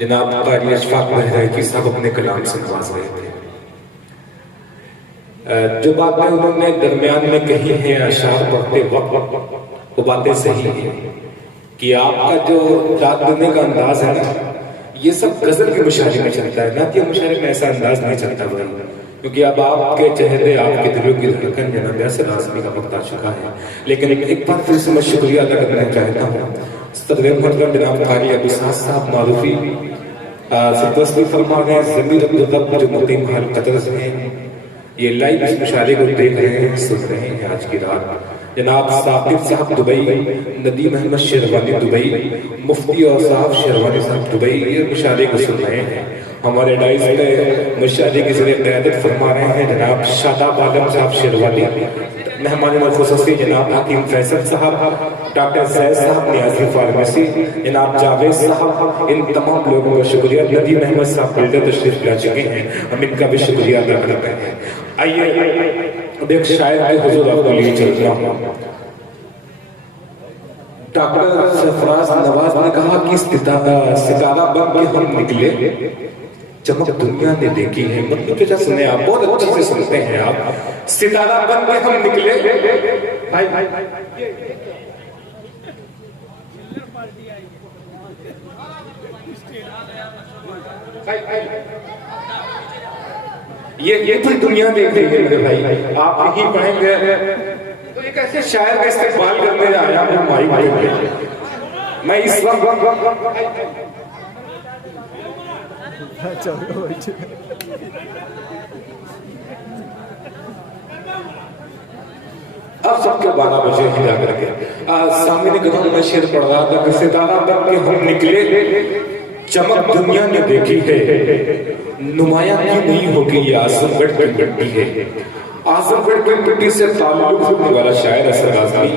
जनाब क़ारी अशफाक़ बहराइची साहब अपने कलाम से नवाज रहे थे। जो बातें उन्होंने दरमियान में कही हैं अशार पढ़ते वक्त, वो बातें सही हैं कि आपका जो दाद देने का अंदाज है ना, ये सब गजल के मुशायरे में चलता है, नातिया मुशायरे में ऐसा अंदाज नहीं चलता भाई, क्योंकि अब आपके चेहरे आपके दिलों की धड़कन जनाब यासिर आज़मी का वक्त आ चुका है। लेकिन एक बार फिर से मैं शुक्रिया अदा करना चाहता हूँ सदर मोहतरम जनाब क़ारी अबू साद साहब मारूफी सिद्दस्ती फरमा रहे हैं, ज़मीर अब्दुल जो मुक़ीम हाल कतर से हैं, ये लाइव इस मुशायरे को देख रहे हैं, सुन रहे हैं आज की रात। जनाब साकिब साहब दुबई, नदीम अहमद शेरवानी दुबई, मुफ्ती और साहब शेरवानी साहब दुबई, ये मुशायरे को सुन रहे हैं। हमारे डाइस में मुशायरे की ज़रिए क़यादत फरमा रहे हैं जनाब शादाब आलम साहब शेरवानी, मेहमान खुसूसी जनाब हकीम फैसल साहब, डॉक्टर जैद साहब नियाजी फार्मेसी, जनाब जावेद साहब, इन तमाम लोगों का शुक्रिया। नदीम अहमद साहब बिल्डर तशरीफ ला चुके हैं, हम इनका भी शुक्रिया अदा करते हैं। आइए अब एक शायर के हुजूर आपको लिए चलता हूँ। डॉक्टर सरफराज नवाज ने कहा कि सितारा बन के हम निकले, चमक दुनिया ने देखी है। मतलब क्या सुने आप, बहुत अच्छे से सुनते हैं आप। सितारा बन के हम निकले, भाई ये पूरी दुनिया देख रही है मेरे भाई, आप यही पढ़ेंगे तो एक ऐसे शायर का इस्तेमाल करने आया हूँ माइक पे। मैं इस वक्त अब सबके 12 बजे ही जा करके सामने कदम में शेर पढ़ रहा था कि सितारा बन के हम निकले, चमक दुनिया ने देखी है, नुमाया की नहीं होगी ये आजमगढ़ की मिट्टी है। आजमगढ़ की मिट्टी से ताल्लुक रखने वाला शायर असद आज़मी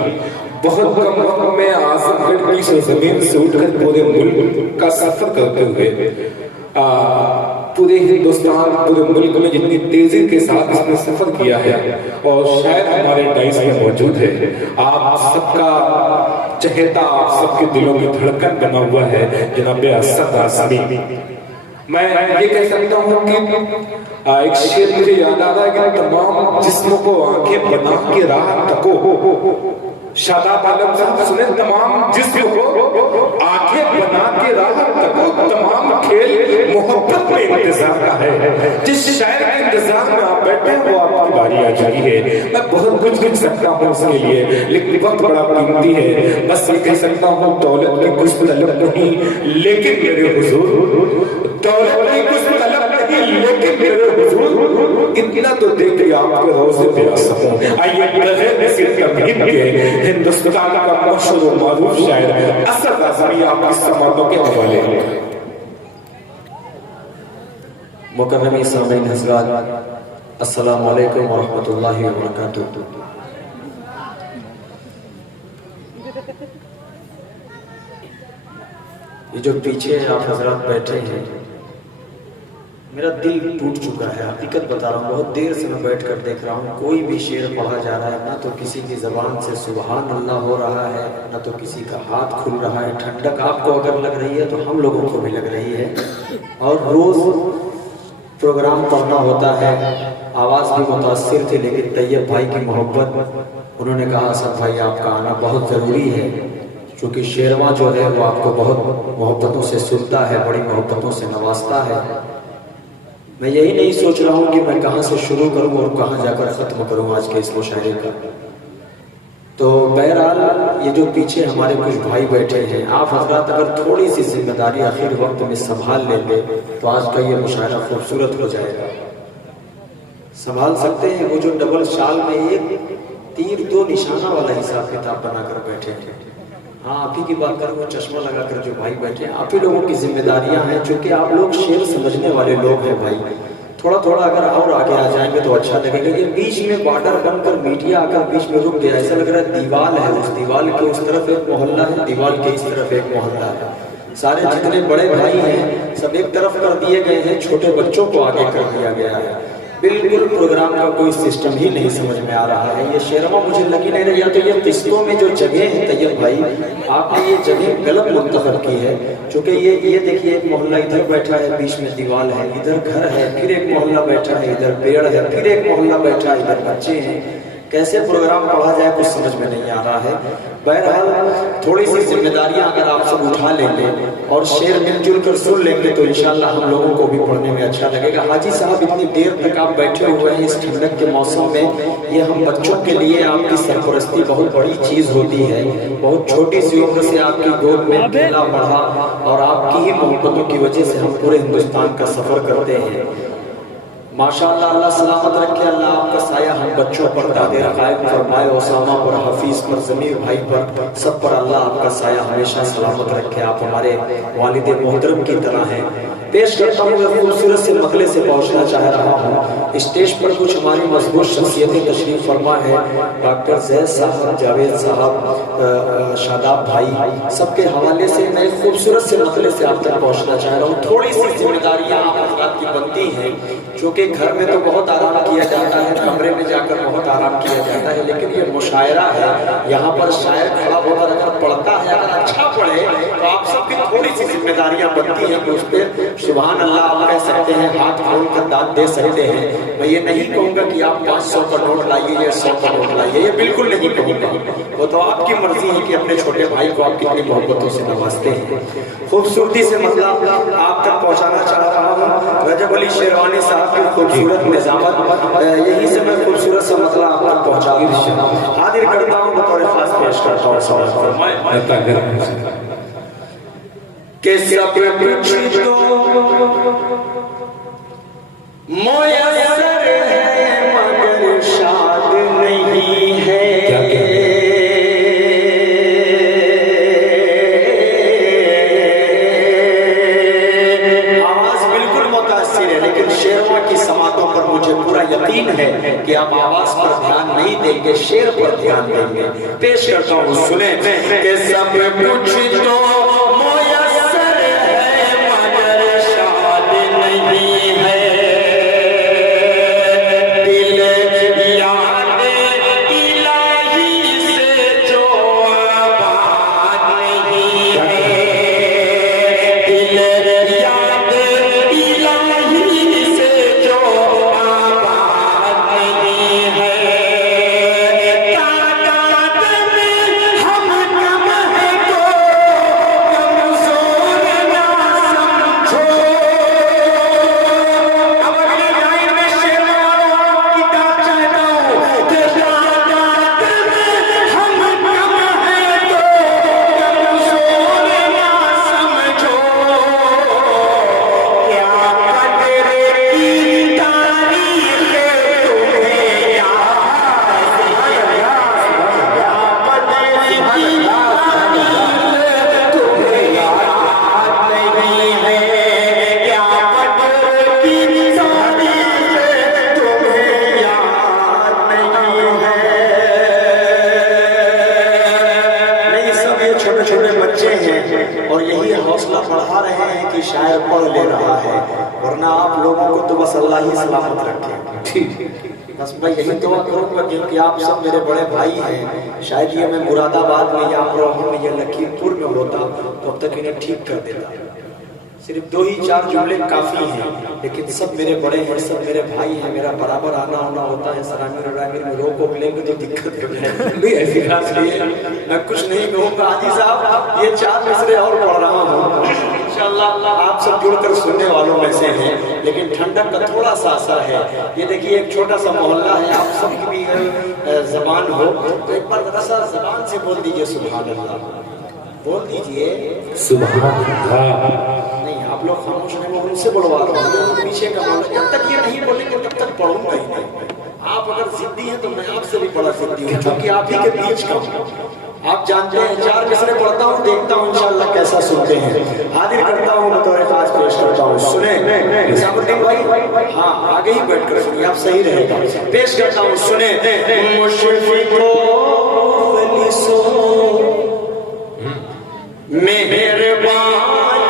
बहुत कम वक्त में आजमगढ़ की सरजमीन से उठकर पूरे मुल्क का सफर करते हुए पूरे हिंदुस्तान पूरे मुल्क में जितनी तेजी के साथ इसने सफर किया है, और शायद हमारे डाइस में मौजूद है। आप सबका चहेता, आप सबके दिलों में धड़कन बना हुआ है जनाब असद आज़मी। मैं ये कह सकता हूँ कि एक शेर मुझे याद आ रहा है कि तमाम जिस्मों को आंखें बना के राह तको, शादाब आलम साहब सुने, तमाम जिस्म को आंखें बना के राह तको, तमाम खेल मोहब्बत में इंतजार का है। जिस शायर के इंतजार में आप बैठे हैं वो आपकी बारी आ चुकी है। मैं बहुत कुछ लिख सकता हूँ उसके लिए, लेकिन वक्त बड़ा कीमती है। बस ये कह सकता हूँ दौलत की कुछ तलब नहीं, लेकिन मेरे हुजूर दौलत की कुछ तलब नहीं, लेकिन मेरे हुजूर इतना तो दे के आपके रोज़े पे आ सकूं। आइए हिंदुस्तान का मशहूर मारूफ शायर असद आज़मी आपकी समातों के हवाले हैं। मुकर्रमी सामीन हज़रात, अस्सलामु अलैकुम व रहमतुल्लाहि व बरकातुहू। ये जो पीछे आप हजरात बैठे हैं, मेरा दिल टूट चुका है, हकीकत बता रहा हूँ। बहुत देर से मैं बैठ कर देख रहा हूँ, कोई भी शेर पढ़ा जा रहा है, ना तो किसी की ज़बान से सुबहान अल्लाह हो रहा है, ना तो किसी का हाथ खुल रहा है। ठंडक आपको अगर लग रही है तो हम लोगों को भी लग रही है। और रोज़ प्रोग्राम पढ़ना होता है, आवाज़ भी मुतासिर थी, लेकिन तैयब भाई की मोहब्बत, उन्होंने कहा असद भाई आपका आना बहुत ज़रूरी है, क्योंकि शेरवा जो है वो आपको बहुत मोहब्बतों से सुनता है, बड़ी मोहब्बतों से नवाजता है। मैं यही नहीं सोच रहा हूँ कि मैं कहाँ से शुरू करूँ और कहाँ जाकर ख़त्म करूँ आज के इस मुशायरे का। तो बहरहाल ये जो पीछे हमारे कुछ भाई बैठे हैं, आप हजरात अगर थोड़ी सी जिम्मेदारी आखिर वक्त में संभाल लेंगे तो आज का ये मुशायरा खूबसूरत हो जाएगा। संभाल सकते हैं? वो जो डबल शाल में एक तीर दो निशाना वाला हिसाब किताब बनाकर बैठे हैं। हाँ, आप ही की बात करूँ, वो चश्मा लगाकर जो भाई बैठे हैं, आप ही लोगों की जिम्मेदारियां हैं, चूंकि आप लोग शेर समझने वाले लोग हैं भाई। थोड़ा थोड़ा अगर और आगे आ जाएंगे तो अच्छा लगेगा। ये बीच में बॉर्डर बनकर मीडिया आकर बीच में रुक गया, ऐसा लग रहा है दीवार है, उस दीवार के उस तरफ एक मोहल्ला है, दीवार के इस तरफ एक मोहल्ला है। सारे जितने बड़े भाई हैं सब एक तरफ कर दिए गए हैं, छोटे बच्चों को आगे कर दिया गया है। बिल्कुल प्रोग्राम का कोई सिस्टम ही नहीं समझ में आ रहा है। ये शेरमा मुझे लगी नहीं रही, या तो ये किस्तों में जो जगह है तैयब भाई, आपने ये जगह गलत मुंतखब की है। क्योंकि ये देखिए, एक मोहल्ला इधर बैठा है, बीच में दीवार है, इधर घर है, फिर एक मोहल्ला बैठा है, इधर पेड़ है, फिर एक मोहल्ला बैठा है, इधर बच्चे हैं। कैसे प्रोग्राम पढ़ा जाए कुछ समझ में नहीं आ रहा है। बहरहाल थोड़ी सी जिम्मेदारियां अगर आप सब उठा लेंगे और शेर मिलजुल कर सुन लेंगे तो इंशाल्लाह हम लोगों को भी पढ़ने में अच्छा लगेगा। हाजी साहब, इतनी देर तक आप बैठे हुए हैं इस ठंडक के मौसम में, ये हम बच्चों के लिए आपकी सरपरस्ती बहुत बड़ी चीज होती है। बहुत छोटी सी उम्र से आपकी गोद में खेला बढ़ा और आपकी ही मोहब्बतों की वजह से हम पूरे हिंदुस्तान का सफर करते हैं। माशाअल्लाह, अल्लाह सलामत रखे, अल्लाह आपका साया हम बच्चों पर, दादे रकायब फरमाए, ओसामा पर, हफीज पर, जमीर भाई पर, सब पर अल्लाह आपका साया हमेशा सलामत रखे। आप हमारे वालिद मोहतरम की तरह हैं। पेश करता हूँ, खूबसूरत से मकले से पहुँचना चाह रहा हूँ। स्टेज पर कुछ हमारी मजबूत शख्सियतें तशरीफ फरमा है, डॉक्टर जैद साहब, जावेद साहब, शादाब भाई, सबके हवाले से मैं खूबसूरत से मकले से आप तक पहुँचना चाह रहा हूँ। थोड़ी सी जिम्मेदारियाँ आप हजरात की बनती हैं, क्योंकि घर में तो बहुत आराम किया जाता है, कमरे में जाकर बहुत आराम किया जाता है, लेकिन ये मुशायरा है, यहाँ पर शायर खड़ा होकर अगर पढ़ता है, अगर अच्छा पढ़े तो आप सबकी थोड़ी सी जिम्मेदारियां बनती हैं कि उस पर सुभान अल्लाह आप कह सकते हैं, हाथ खोल कर दाद दे सकते हैं। मैं ये नहीं कहूँगा कि आप 500 का नोट लाइए या 100 का नोट लाइए, ये बिल्कुल नहीं कहूँगा। वो तो आपकी मर्जी है कि अपने छोटे भाई को आप कितनी मोहब्बतों से नवाजते हैं। खूबसूरती से मतलब आप तक पहुँचाना चाह रहा हूँ रजब अली शेरवानी साहब की खूबसूरत निजामत, यही से मैं खूबसूरत सा मतलब आप तक पहुँचा हाजिर करता हूँ, बतौर खास पेश करता हूँ। के सब कुछ तो मुयस्सर है मगर शाद नहीं है। आवाज बिल्कुल मुतासिर है, लेकिन शेरवा की समातों पर मुझे पूरा यकीन है कि आप आवाज पर ध्यान नहीं देंगे, शेर पर ध्यान देंगे। पेश करता हूँ, सुने के सब कुछ तो शायर पढ़ ले रहा है, वरना आप लोगों को तो बस अल्लाह ही सलामत रखे। बस मैं यही दुआ करूंगा क्योंकि आप सब मेरे बड़े भाई हैं। शायद ये मैं मुरादाबाद में या अमरोहा में या लखीमपुर में होता तो अब तक इन्हें ठीक कर देता। सिर्फ 2 ही 4 जुमले काफी हैं, लेकिन सब मेरे बड़े हैं, सब मेरे भाई हैं, मेरा बराबर आना होना होता है। सलामी रडामिर में रोक लेंगे तो दिक्कत है। ऐसी खास मैं कुछ नहीं कहूँगा। हाजी साहब, ये 4 मिसरे और पढ़ रहा हूँ, इंशाअल्लाह आप सब जुड़कर सुनने वालों में से हैं, लेकिन ठंडक का थोड़ा सा असर है। ये देखिए, एक छोटा सा मोहल्ला है, आप सबकी भी जबान हो तो एक बार सा जबान से बोल दीजिए सुभान अल्लाह, बोल दीजिए सुभान अल्लाह। नहीं, आप आप लोग खामोश रहे, मैं उनसे बुलवा रहा हूँ, पीछे का मामला। जब तक ये नहीं बोलेंगे तब तक पढ़ूंगा ही नहीं। आप अगर जिद्दी हैं तो मैं आपसे भी बड़ा जिद्दी हूँ, क्योंकि आप ही के बीच का हूँ। आप जानते हैं, 4 मिसरे पढ़ता हूँ, देखता हूँ इंशाल्लाह कैसा सुनते हैं। हाजिर करता हूँ, बतौर खास पेश करता हूँ, सुने निजामुद्दीन भाई। हाँ, आगे ही बैठ कर सुनिए, आप सही रहेगा। पेश करता हूँ, सुने। मेहरबान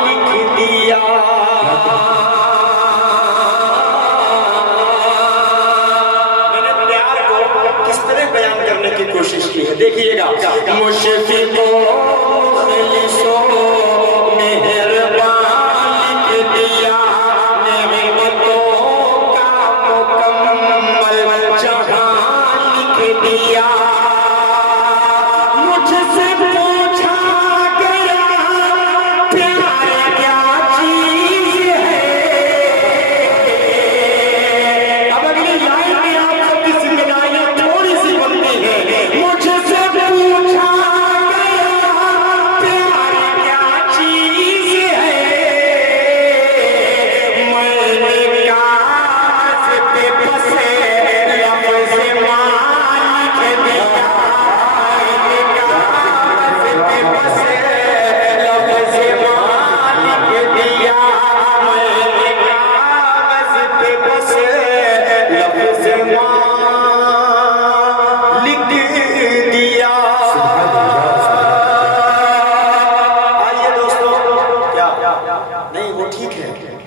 लिख दिया मैंने प्यार को किस तरह बयान करने की कोशिश की है, देखिएगा। मुशफिको मुखलिसो मेहरबान लिख दिया, नेमतों का मुकम्मल जहां लिख दिया। मुझसे पूछा गया प्यार क्या चीज है। अब अगली लाइन में आप सबकी जिम्मेदारियां थोड़ी सी बनती है। मुझसे पूछा गया प्यार क्या चीज है, मैंने कागज पे बसे लफ्ज़ मालिक दिया।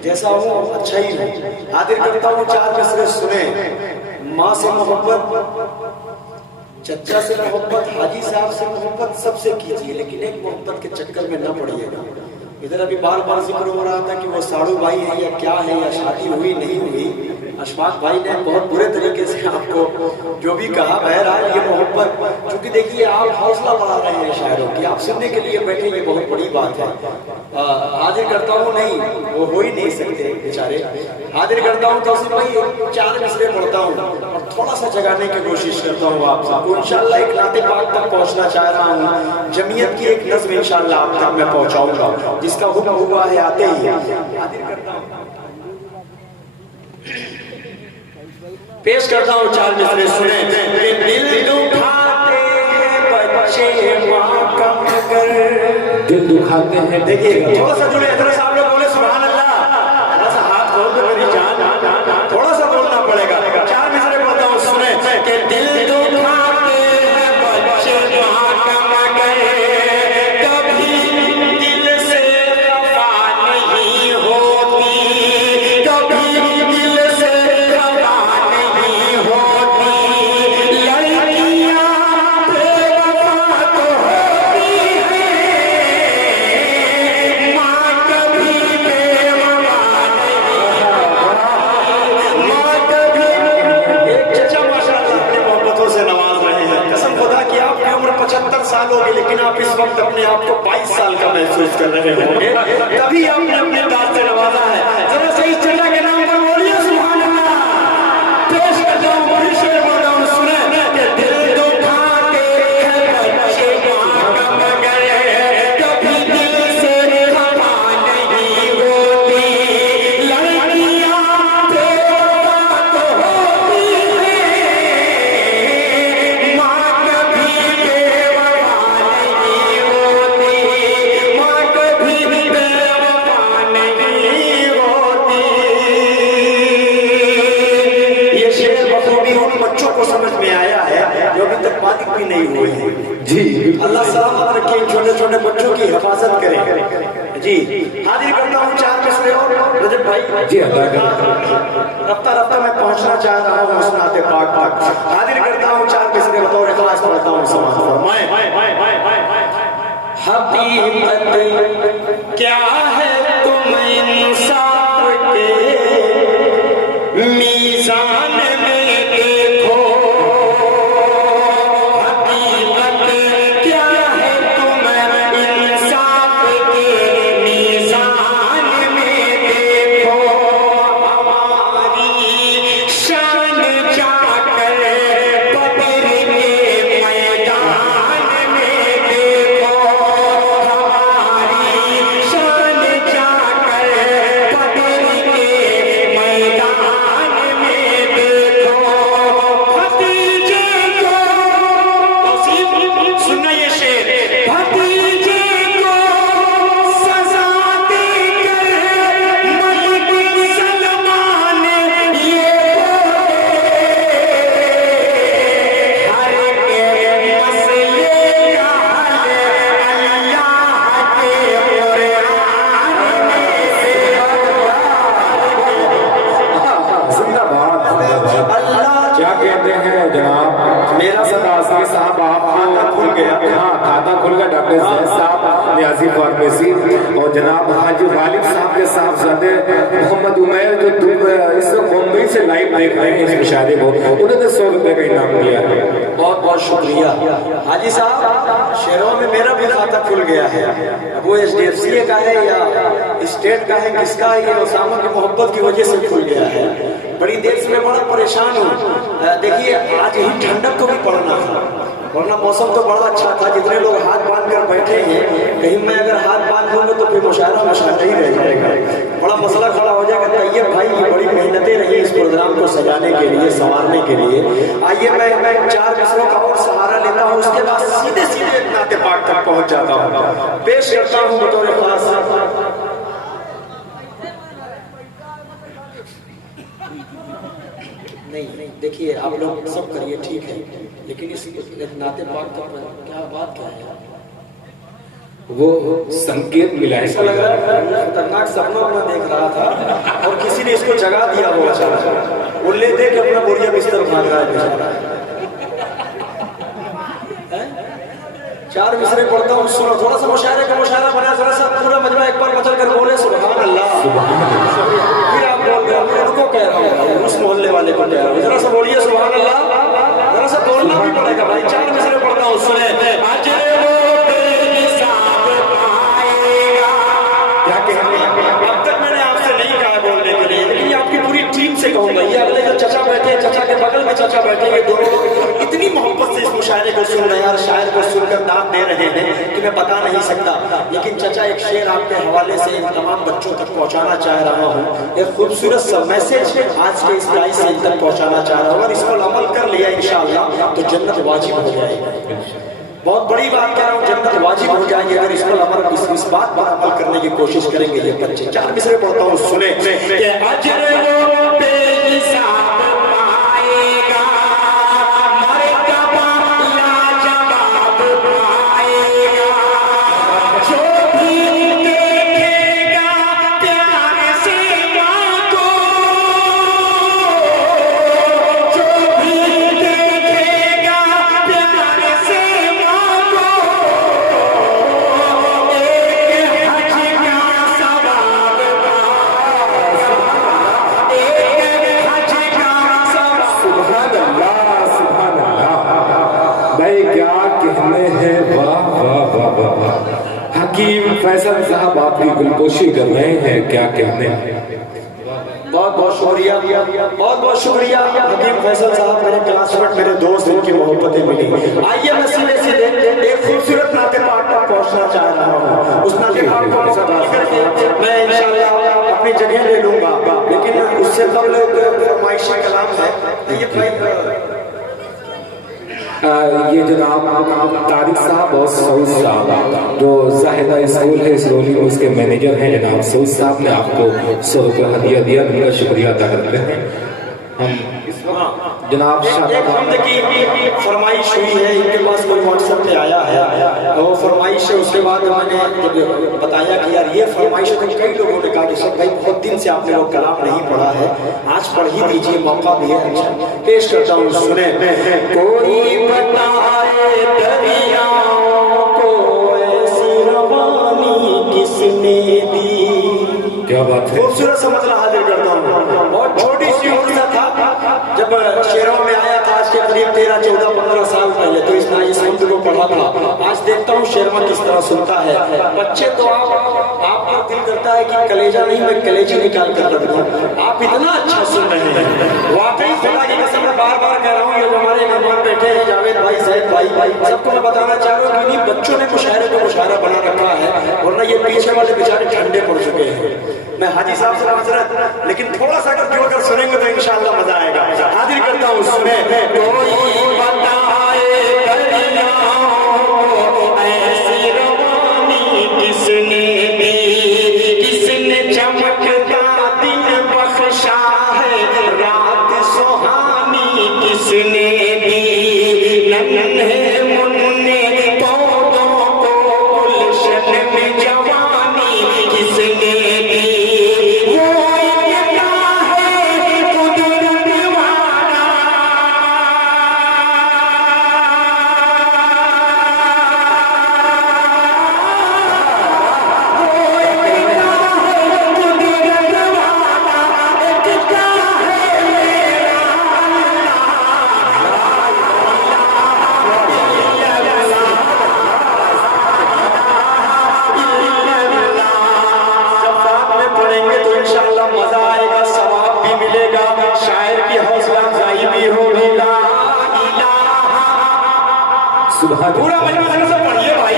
जैसा हूँ अच्छा ही हूँ। हाजिर करता हूँ 4 मिसरे सुने। माँ से मोहब्बत, चचा से मोहब्बत, हाजी साहब से मोहब्बत सबसे कीजिए, लेकिन एक मोहब्बत के चक्कर में न पड़िएगा। इधर अभी बार बार जिक्र हो रहा था कि वो साड़ू भाई है या क्या है, या शादी हुई नहीं हुई। अशफाक भाई ने बहुत बुरे तरीके से आपको जो भी कहा, बहरहाल ये मोहब्बत, क्योंकि देखिए आप हौसला बढ़ा रहे हैं शायरों की, आप सुनने के लिए बैठे, ये बहुत बड़ी बात है। हाजिर करता हूँ, नहीं वो हो ही नहीं सकते बेचारे। हाजिर करता हूँ तौसीफ भाई, 4 मिसरे पढ़ता हूँ और थोड़ा सा जगाने की कोशिश करता हूँ आप सबको। इंशाल्लाह एक नाते पाक तक पहुँचना चाह रहा हूँ। जमीयत की एक नज़्म इंशाल्लाह आप तक मैं पहुँचाऊंगा, जिसका हुक्म हुआ है आते ही। हाजिर करता हूँ, पेश करता हूँ 4 मिसरे सुने। दिल दुखाते हैं बच्चे माँ का मगर, दिल दुखाते हैं। देखिएगा, थोड़ा सा जुड़े, थोड़ा सा आप लोग बोले सुभान अल्लाह, थोड़ा सा हाथ खोल दो मेरी जान, थोड़ा सा बोलना पड़ेगा। 4 मिसरे पढ़ता हूँ, सुने कि दिल दुखाते हैं बच्चे माँ का मगर, कभी दिल से खफा नहीं होती, कभी दिल से खफा नहीं होती। लड़कियां बेवफा तो होती हैं, माँ कभी बेवफा नहीं, माँ कभी। एक चचा माशाअल्लाह अपनी मोहब्बतों से नवाज रहे हैं। कसम खुदा की आपकी उम्र 75 साल होगी, लेकिन आप इस वक्त अपने आप को 22 साल का महसूस कर रहे होंगे, तभी आपने अपने दाद से नवाजा है। जरा से इस चचा के नाम पर बोलिए सुभान अल्लाह। पेश करता हूँ, बड़ी शेर बोलता हूँ, सुने कि दिल दुखाते हैं बच्चे माँ का मगर, कभी दिल से खफा नहीं होती। लड़कियां बेवफा तो होती हैं, माँ कभी बेवफा नहीं होती, माँ कभी बेवफा नहीं होती। ये शेर बखूबी उन बच्चों को समझ में आया है जो अभी तक बालिग भी नहीं हुए हैं। जी अल्लाह सलामत रखे, छोटे छोटे बच्चों की हिफाजत करे। जी हाजिर करता हूँ 4 मिसरे और रजब भाई। जी अदा कर। रफ्ता रफ्ता मैं पहुंचना चाह रहा हूँ उस नाते पाक तक। हाजिर करता हूँ 4 मिसरे बतौर खास पढ़ता हूँ, समाज फरमाए। हकीकत क्या है तुम इंसाफ के मीज़ान में देखो, हकीकत क्या है तुम इंसाफ के मीज़ान में देखो। हमारी शान जाकर बदर के मैदान में देखो, हमारी शान जाकर हैं जनाब मेरा सदासी साहब, आप खाता खुल गया। हाँ, खाता खुल गया। डॉक्टर जैद साहब नियाजी फार्मेसी, और जनाब हाजी गालिब साहब के साहबजादे मोहम्मद उमैर जो इस मुंबई से लाइव देख रहे हैं इस मुशायरे को, उन्होंने 100 रुपए का इनाम दिया है। बहुत बहुत शुक्रिया हाजी साहब। शेरों में मेरा भी खाता खुल गया है। वो HDFC का है या स्टेट का है, किसका है, ये उसामा की मोहब्बत की वजह से खुल गया है। बड़ी देर से मैं बड़ा परेशान हूँ। देखिए आज ही ठंडक को भी पड़ना था, वरना मौसम तो बड़ा अच्छा था। जितने लोग हाथ बांध कर बैठे हैं, कहीं मैं अगर हाथ बांध लूंगा तो फिर मुशायरा ही रह जाएगा, बड़ा मसला खड़ा हो जाएगा। तैयब भाई ये बड़ी मेहनतें रही इस प्रोग्राम को सजाने के लिए, संवारने के लिए। आइए मैं 4 मिसरों का और सहारा लेता हूँ, उसके बाद सीधे सीधे नाते पाक तक पहुंच जाता हूँ। पेश करता हूँ बतौर खास। नहीं देखिए, आप लोग सब करिए ठीक है, लेकिन इस नाते पाक का क्या बात क्या है? वो संकेत मिला है। ऐसा लग रहा है खतरनाक सपना मैं देख रहा था और किसी ने इसको जगा दिया। वो अचानक वो ले दे के अपना बोरिया बिस्तर भाग रहा है। 4 मिसरे पढ़ता हूँ, सुनो। थोड़ा सा मुशायरे का मुशायरा बना, जरा सा पूरा मजमा एक बार बचल कर बोले सुभान अल्लाह। फिर आप बोल रहे हो, उनको कह रहा हूँ, उस मोहल्ले वाले को कह रहा हूँ, जरा सा बोलिए सुभान अल्लाह। जरा सा बोलना भी पड़ेगा भाई। 4 मिसरे पढ़ता हूँ, सुने। अब तक मैंने आपसे नहीं कहा बोलने के लिए, लेकिन आपकी पूरी टीम से कहूंगा। ये अगले जो चचा बैठे, चचा के बगल में चचा बैठे, ये दोनों लोग इतनी मोहब्बत से इस मुशायरे को सुन रहे हैं और शायर को सुनकर दाद दे रहे हैं कि मैं बता नहीं सकता। लेकिन चचा एक शेर आपके हवाले से इन तमाम बच्चों तक पहुंचाना चाह रहा हूँ। एक खूबसूरत सा मैसेज आज के इस लाइव से इन तक पहुंचाना चाह रहा हूँ। अगर इस पर अमल कर लिया इंशाअल्लाह तो जन्नत वाजिब हो जाएगी। बहुत बड़ी बात कह रहा हूँ, जन्नत वाजिब हो जाएगी अगर इस पर अमल, इस बात पर अमल करने की कोशिश करेंगे ये बच्चे। 4 मिसरे पढ़ता हूँ, सुने। फैसल साहब आपकी गुलपोशी कर रहे हैं, क्या कहने। बहुत बहुत शुक्रिया, बहुत बहुत शुक्रिया हकीम फैसल साहब, मेरे क्लासमेट, मेरे दोस्त, इनकी मोहब्बतें मिली। आइए मैं सीधे सीधे एक खूबसूरत नाते पाक तक पहुंचना चाह रहा हूँ। उस नाते पाक को मैं इंशाअल्लाह अपनी जगह ले लूंगा, लेकिन उससे कबल फरमाइशी कलाम है। ये जनाब तारिक साहब और सऊद साहब जो जाहिदा स्कूल है इसरोली में, उसके मैनेजर हैं जनाब सऊद साहब ने आपको 100 रुपये हदिया दिया, उनका शुक्रिया अदा करते हैं हम। जनाब की फरमाइश हुई है, इनके पास कोई व्हाट्सएप पे आया है वो फरमाइश है। उसके बाद मैंने जब बताया कि यार ये फरमाइश है, तो कई लोगों ने कहा कि सब भाई बहुत दिन से आपने वो कलाम नहीं पढ़ा है, आज पढ़ ही दीजिए, मौका भी है। अच्छा पेश करता हूँ, सुने। कोई बताए दरियाओं को ऐसी रवानी किसने दी। क्या बात है, खूबसूरत सा मसला हाजिर करता हूँ। बहुत छोटी सी उम्र था जब शेरों में आया था, आज के करीब 13, 14, 15 साल पहले, तो इस शब्द को पढ़ा था। आज देखता हूँ शेरमा किस तरह सुनता है। बच्चे तो आपका दिल करता है कि कलेजा नहीं, मैं कलेजी निकाल कर रख दूं। आप इतना अच्छा सुन रहे हैं, वाकई खुदा की कसम मैं बार बार कह रहा हूँ। ये जो हमारे मेहमान बैठे हैं, जावेद भाई, सैयद भाई, सबको मैं बताना चाह रहा हूँ कि इन्हीं बच्चों ने मुशायरे को मुशायरा बना रखा है, वरना ये पीछे वाले बेचारे ठंडे पड़ चुके हैं। मैं हाजी साहब से माजरत, लेकिन थोड़ा सा अगर जोड़कर सुनेंगे तो इंशाअल्लाह मजा आएगा। हाजिर करता हूँ, सुने। ऐसी रवानी किसने दी, किसने चमकता दिन बख्शा है, रात सुहानी किसने दी, नन्हे मुन्ने पौधों को गुलशन में जवानी किसने दी। वो इतना है कुदरत वाला, सुभान पूरा मजमा ढंग से पढ़िए भाई,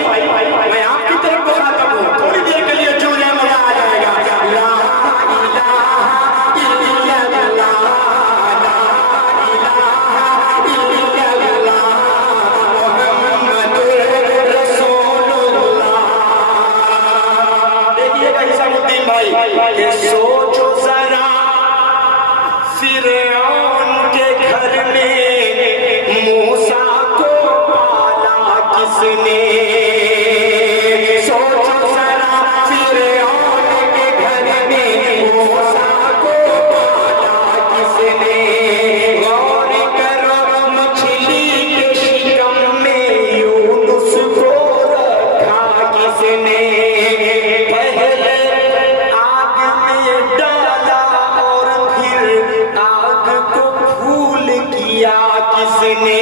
मैं आपकी तरफ मुखातब हूँ, थोड़ी देर के लिए जो है मजा आ जाएगा। ला इलाहा इल्लल्लाह, ला इलाहा इल्लल्लाह, मुहम्मदुर रसूलुल्लाह। देखिएगा हिसामुद्दीन भाई कि सोचो जरा फिरौन के घर में मूसा को पाला किसने। सोचो जरा फिरौन के घर में मूसा को पाला किसने। गौर करो मछली के शिकम में यूनुस को रखा किसने। पहले आग में डाला और फिर आग को फूल किया किसने।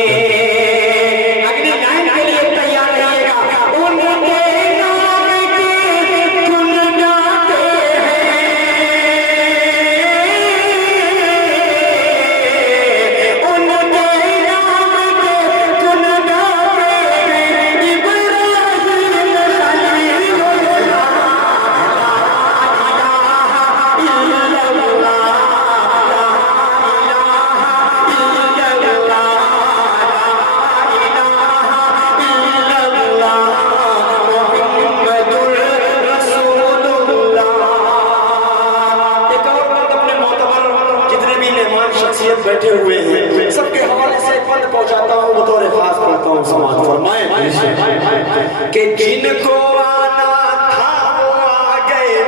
अगली लाइन के लिए तैयार रहिएगा। उनके नाम के गुण गाते हैं, उनके नाम के गुण गाते हैं। इब्राहिम खलीलुल्लाह, बैठे हुए हैं सबके हवाले से एक पद पहुंचाता हूँ, बतौर खास पढ़ता हूँ, समाज फरमाए कि जिनको आना था वो आ गए,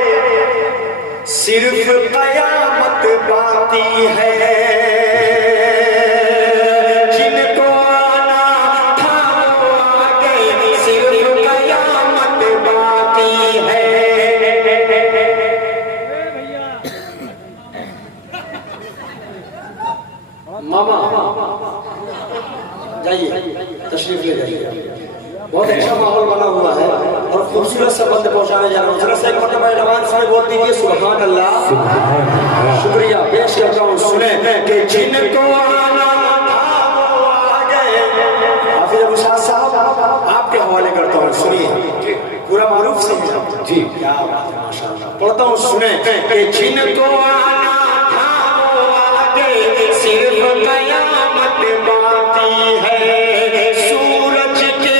सिर्फ कयामत बाकी है। जिनको आना था वो आ गए, सिर्फ कयामत बाकी है। मामा जाइए, तशरीफ ले जाइए। बहुत अच्छा माहौल बना हुआ है और खूबसूरत सा बंद पहुंचाने जा रहा हूँ। जरा सा एक मरतबा एडवांस में बोल दीजिए सुभान अल्लाह। शुक्रिया पेश करता हूँ, सुने कि जिनको आना था वो आ गए। हाफिज अबू शाह साहब आपके हवाले करता हूँ, सुनिए, पूरा मारूफ से जी, क्या बात है माशाअल्लाह। पढ़ता हूँ, सुने कि जिनको आना था वो आ गए, सिर्फ कयामत बाकी है। सूरज के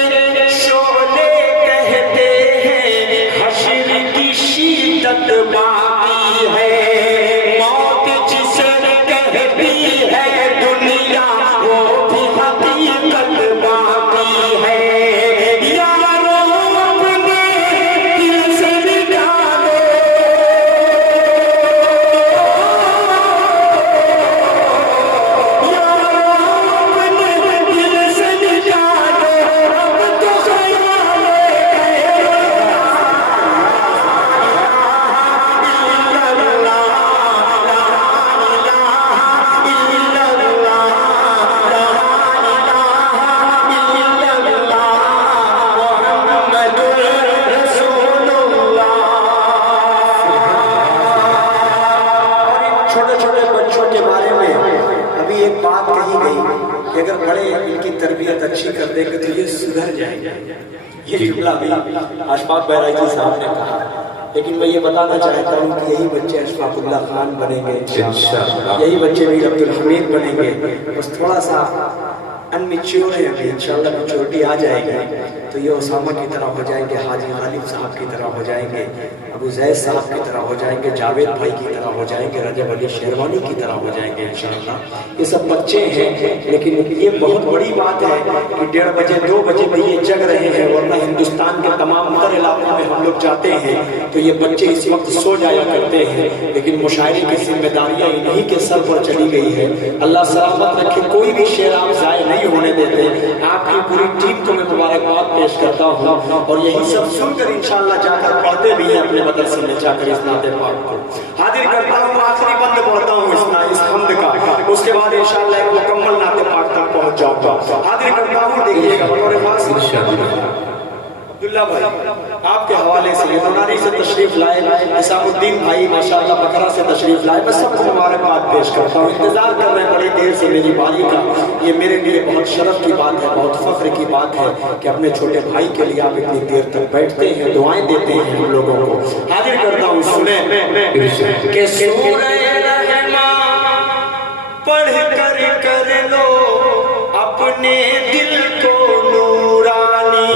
शोले कहते हैं, हश्र की शिद्दत बाकी है। मौत जिसे कहती है दुनिया, वो भी हकीकत बाकी है। यारों अपने दिल से निकालो, कि अगर बड़े इनकी तरबियत अच्छी कर देंगे तो ये सुधर जाएंगे। ये जुमला भी अशफाक बहराइची साहब ने कहा, लेकिन मैं ये बताना चाहता हूँ कि यही बच्चे अशफाकुल्लाह खान बनेंगे इंशाअल्लाह, यही बच्चे मीर अब्दुल हमीद बनेंगे। बस थोड़ा सा अनमिच्योर है अभी, इंशाअल्लाह मैच्योरिटी आ जाएगी तो ये उसामा की तरह हो जाएंगे, हाजी गालिब साहब की तरह हो जाएंगे, अबू जैद साहब की तरह हो जाएंगे, जावेद भाई की तरह हो जाएंगे, रजब अली शेरवानी की तरह हो जाएंगे इंशाअल्लाह। ये सब बच्चे हैं, लेकिन ये बहुत बड़ी बात है कि 1:30 बजे 2 बजे में ये जग रहे हैं, वरना हिंदुस्तान के तमाम तर इलाकों में हम लोग जाते हैं तो ये बच्चे इस वक्त सो जाया करते हैं, लेकिन मुशायरे की जिम्मेदारियां इन्हीं के सर पर चली गई है। अल्लाह सलामत रखे, कोई भी शेर आप जाए नहीं होने देते। आपकी पूरी टीम को मैं मुबारकबाद पेश करता हूँ और यही सब सुनकर इंशाअल्लाह जाकर पढ़ते भी हैं अपने मदरसे में जाकर इस नाते पाक को हाजिर करता हूँ। आखिरी बंद पढ़ता हूँ इस हमद का, उसके बाद इंशाअल्लाह एक मुकम्मल नाते पाक तक पहुँच जाऊँगा। हाजिर करता हूँ, देखिएगा बतौर खास अब्दुल्ला भाई आपके हवाले से यूनानी से तशरीफ लाए, निसामुद्दीन भाई माशाअल्लाह बकरा से तशरीफ लाए, मैं सबको मुबारकबाद पेश करता हूँ। इंतजार कर रहे हैं बड़ी देर से मेरी बारी का। ये मेरे लिए बहुत शर्फ की बात है, बहुत फख्र की बात है कि अपने छोटे भाई के लिए आप इतनी देर तक बैठते हैं, दुआएं देते हैं हम लोगों को। हाजिर करता हूँ, सुने के सूरह रहमान पढ़ कर लो अपने दिल को नूरानी।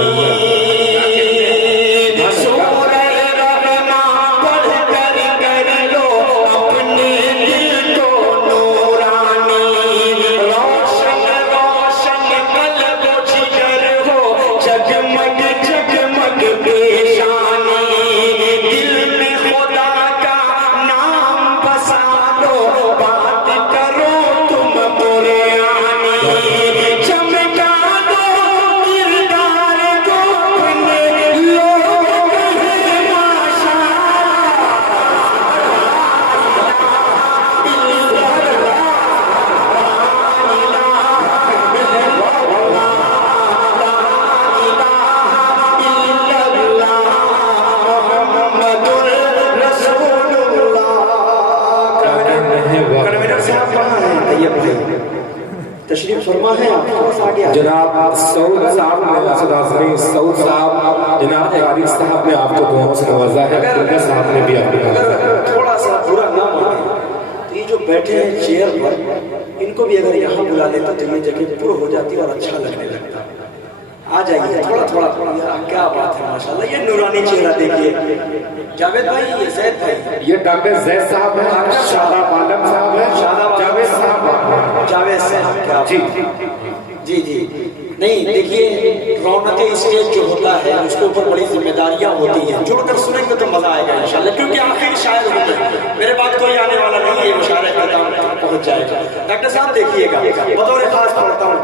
तशरीफ फरमा है जनाब सऊद साहब ने सऊद साहब जनाब तारिक साहब ने आपको दुआओं से नवाजा है, अब्दुल्ला साहब ने भी आपको नवाजा। थोड़ा सा बुरा ना माने तो ये जो बैठे हैं चेयर पर, इनको भी अगर यहाँ बुला लेता तो ये जगह पुर हो जाती और अच्छा लगने लगता। आ जाइए थोड़ा क्या बात है माशाल्लाह। ये नूरानी चेहरा देखिए। जावेद भाई, ये जैद भाई, ये डॉक्टर जैद साहब है, शादाब आलम साहब है, जावेद साहब, जावेद साहब जी जी जी। नहीं देखिए, रौनक स्टेज जो होता है उसके ऊपर बड़ी जिम्मेदारियां होती हैं। जुड़कर सुनेंगे तो मजा आएगा इंशाल्लाह, क्योंकि आखिर शायर होंगे, मेरे बाद कोई आने वाला नहीं है, मुशायरे का पहुंच जाएगा। डॉक्टर साहब देखिएगा, बतौर खास पढ़ता हूँ,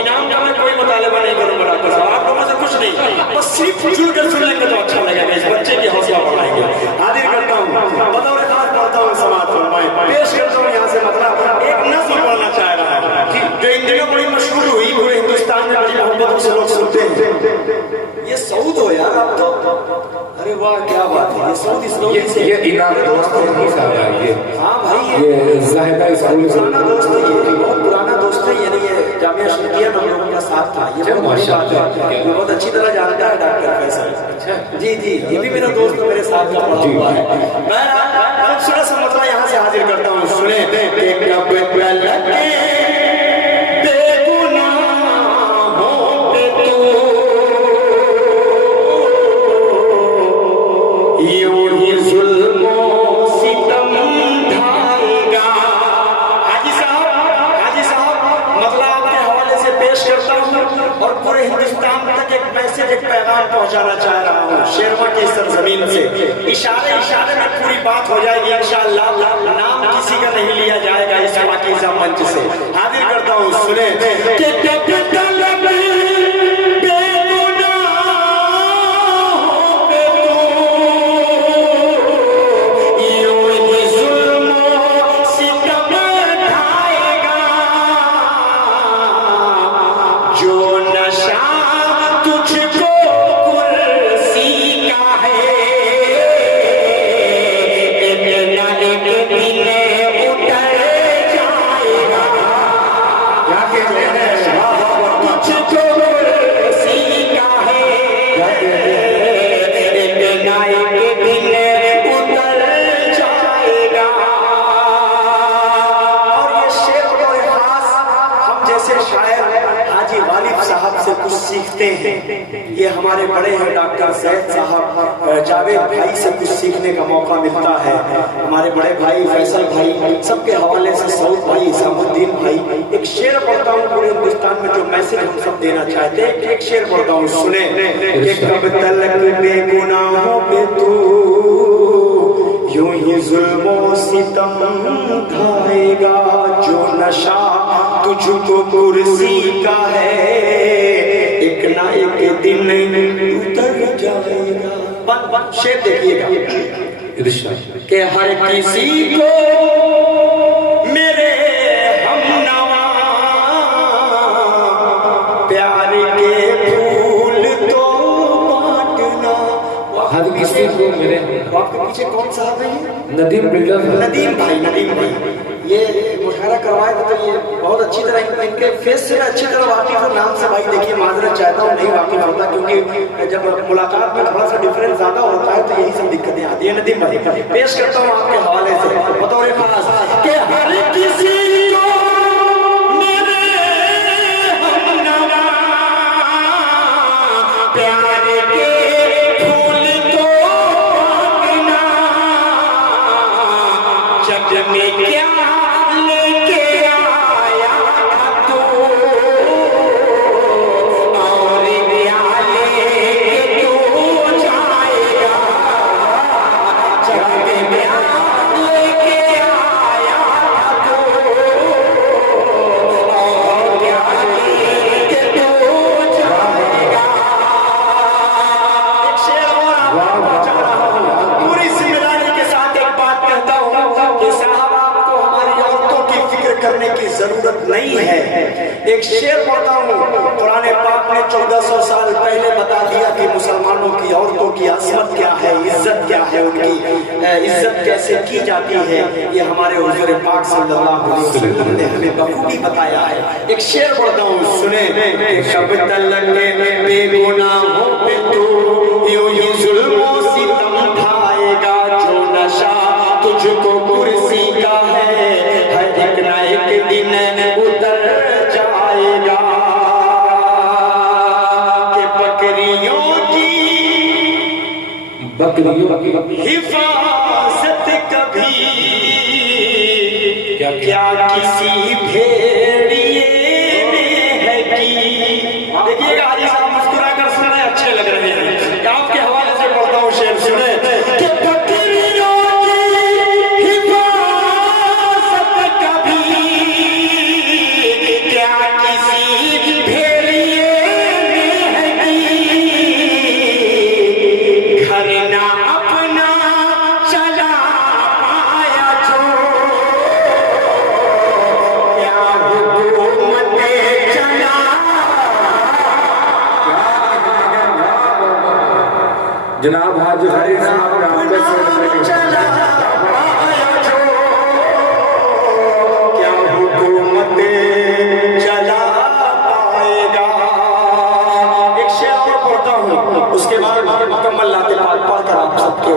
इनाम का मैं कोई मुतालबा नहीं करूँगा डॉक्टर साहब, आप लोगों से कुछ नहीं, बस सिर्फ जुड़कर सुनेंगे तो अच्छा लगेगा, इस बच्चे की हौसला बढ़ाएंगे। हाजिर करता हूँ, बतौर खास पढ़ता हूँ, समाज फरमाए पेश करता हूँ यहाँ से, मतलब एक नस्ल पढ़ना चाह रहा है जो इन दिनों बड़ी मशहूर हुई, पूरे हिंदुस्तान में बड़ी मोहब्बतों से लोग सुनते हैं। ये सऊद हो यार आप तो, अरे वाह क्या बात है। ये सऊद इस्लामी से ये इनाम दोस्त है ये। हाँ भाई, ये जाहिदा स्कूल से पुराना दोस्त है, ये बहुत पुराना दोस्त है, यानी ये जामिया शरीफिया में हम लोगों का साथ था। ये बहुत बड़ी बात है, ये बहुत अच्छी तरह जानता है डॉक्टर फैसल। जी जी, ये भी मेरा दोस्त मेरे साथ का पढ़ा हुआ है। मैं खूबसूरत सा मतलब यहाँ से हाजिर करता हूँ, सुने पहुंचाना चाह रहा हूँ शेरवा की सरजमीन से। इशारे इशारे में पूरी बात हो जाएगी इंशाअल्लाह, नाम किसी का नहीं लिया जाएगा इस पाकीज़ा मंच से। हाजिर करता हूँ, सुने सीखते हैं। ये हमारे बड़े हैं डॉक्टर सैयद साहब, जावेद भाई से कुछ सीखने का मौका मिलता है। हमारे बड़े भाई फैसल भाई, सबके हवाले से सऊद भाई, इसामुद्दीन भाई। एक शेर पढ़ता हूँ पूरे हिंदुस्तान में जो मैसेज हम सब देना चाहते हैं। एक शेर पढ़ता हूँ, सुने। कब तलक बेगुनाहों पे तू यूं ही जुल्मों सितम ढाएगा, जो नशा तुझको कुर्सी का है एक ना एक दिन उतर जाएगा। शेर देखिएगा कि हर किसी को मेरे हमनवा प्यार के फूल तो बांट हो मेरे। तो आपके पीछे कौन साहब है ये? नदीम बिल्डर। नदीम भाई, नदीम भाई ये मुशायरा करवाए थे, तो ये बहुत अच्छी तरह इनके फेस से अच्छी तरह वाकिफ हूँ। नाम से भाई देखिए माजरत चाहता हूँ, नहीं वाकिफ होता, क्योंकि जब मुलाकात में थोड़ा सा डिफरेंस ज्यादा होता है तो यही सब दिक्कतें आती है। नदीम भाई पेश करता हूँ आपके हवाले से बतौर खास कि हर किसी को मेरे हमनवा प्यार के फूल को मांगना, जग में क्या लेके आया तू और क्या लेके तू जाएगा, जग में क्या लेके आया तू और क्या लेके तू जाएगा। एक शेर और आपको पहुंचा रहा हूं, पूरी जिम्मेदारी के साथ एक बात कहता हूं कि साहब आपको हमारी औरतों की फिक्र करने की जरूरत नहीं है। एक शेर पढ़ता हूं, कुरान पाक ने 1400 साल पहले बता दिया कि मुसलमानों की औरतों की अजमत क्या है, इज्जत क्या है, उनकी इज्जत कैसे की जाती है, ये हमारे हुजूर पाक सल्लल्लाहु अलैहि वसल्लम ने हमें बखूबी बताया है। एक शेर पढ़ता हूं, सुने। कब तलक बेगुनाहों पे तू यूं ही जुल्मों सितम ढाएगा, जो नशा तुझको कुर्सी का है एक ना एक दिन उतर जाएगा। कि बकरियों की हिफाजत कभी क्या किसी भेड़िए ने है की। देखिएगा हाजी साहब मुस्कुरा कर सुन रहे, अच्छे लग रहे हैं। आपके हवाले से पढ़ता हूँ शेर, सुने। कि बकरियों की हिफाजत कभी क्या किसी भेड़िए ने है की। घर ना अपना चला पाया जो, क्या हुकूमत चला। जनाब हाजी हरी साहब ने आपके चला पाया जो, क्या हुकूमत चला पाएगा। एक शेर और पढ़ता हूँ, उसके बाद मुकम्मल लाते पढ़कर आप सबको